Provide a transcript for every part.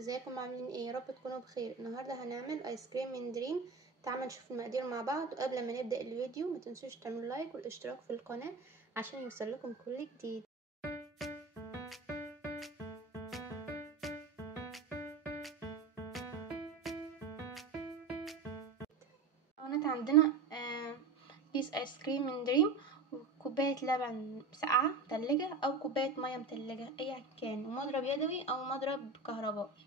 ازيكم عاملين ايه؟ يا رب تكونوا بخير. النهارده هنعمل ايس كريم من دريم. تعالوا نشوف المقادير مع بعض. وقبل ما نبدا الفيديو ما تنسوش تعملوا لايك والاشتراك في القناه عشان يوصلكم كل جديد. عندنا كيس ايس كريم من دريم، وكوبايه لبن ساقعه متلجه او كوبايه ميه متلجه ايا كان، ومضرب يدوي او مضرب كهربائي.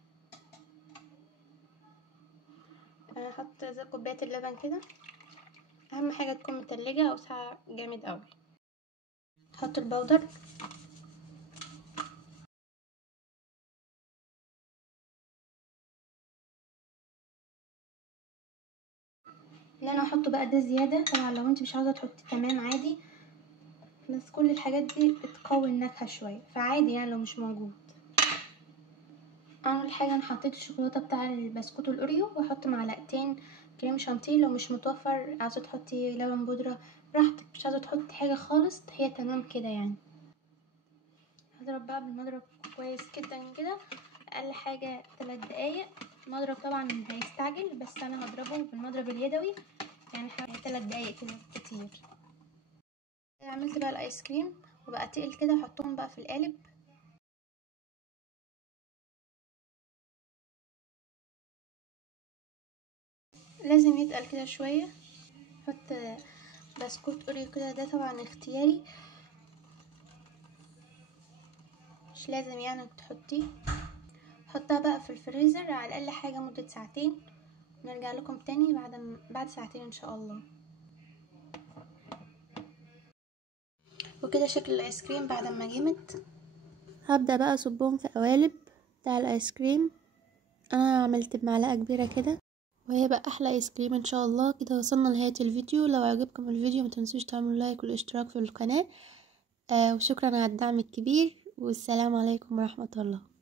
هحط زي كوبايه اللبن كده، اهم حاجه تكون متلجه او ساقعه جامد قوي. هحط البودر، اللي انا هحطه بقى ده زياده. طبعا لو انت مش عاوزه تحطي تمام عادي، بس كل الحاجات دي بتقوي النكهه شويه، فعادي يعني لو مش موجود. اول حاجه انا حطيت الشوكولاته بتاع البسكوت الاوريو، واحط معلقتين كريم شانتيه. لو مش متوفر عاوزه تحطي لبن بودره براحتك، مش عاوزه تحطي حاجه خالص هي تمام كده يعني. هضرب بقى بالمضرب كويس جدا كده، اقل حاجه 3 دقايق. المضرب طبعا هيستعجل، بس انا هضربه بالمضرب اليدوي يعني حوالي 3 دقايق كده كتير. عملت بقى الايس كريم وبقى تقل كده، احطهم بقى في القالب. لازم يتقل كده شويه. احط بسكوت اوريو كده، ده طبعا اختياري، مش لازم يعني تحطيه. حطها بقى في الفريزر على الاقل حاجه مده ساعتين، نرجع لكم تاني بعد ساعتين ان شاء الله. وكده شكل الايس كريم بعد ما جمد. هبدا بقى اصبهم في قوالب بتاع الايس كريم. انا عملت بمعلقه كبيره كده، وهيبقى احلى ايس كريم ان شاء الله. كده وصلنا لنهايه الفيديو. لو عجبكم الفيديو ما تنسوش تعملوا لايك والاشتراك في القناه. وشكرا على الدعم الكبير، والسلام عليكم ورحمه الله.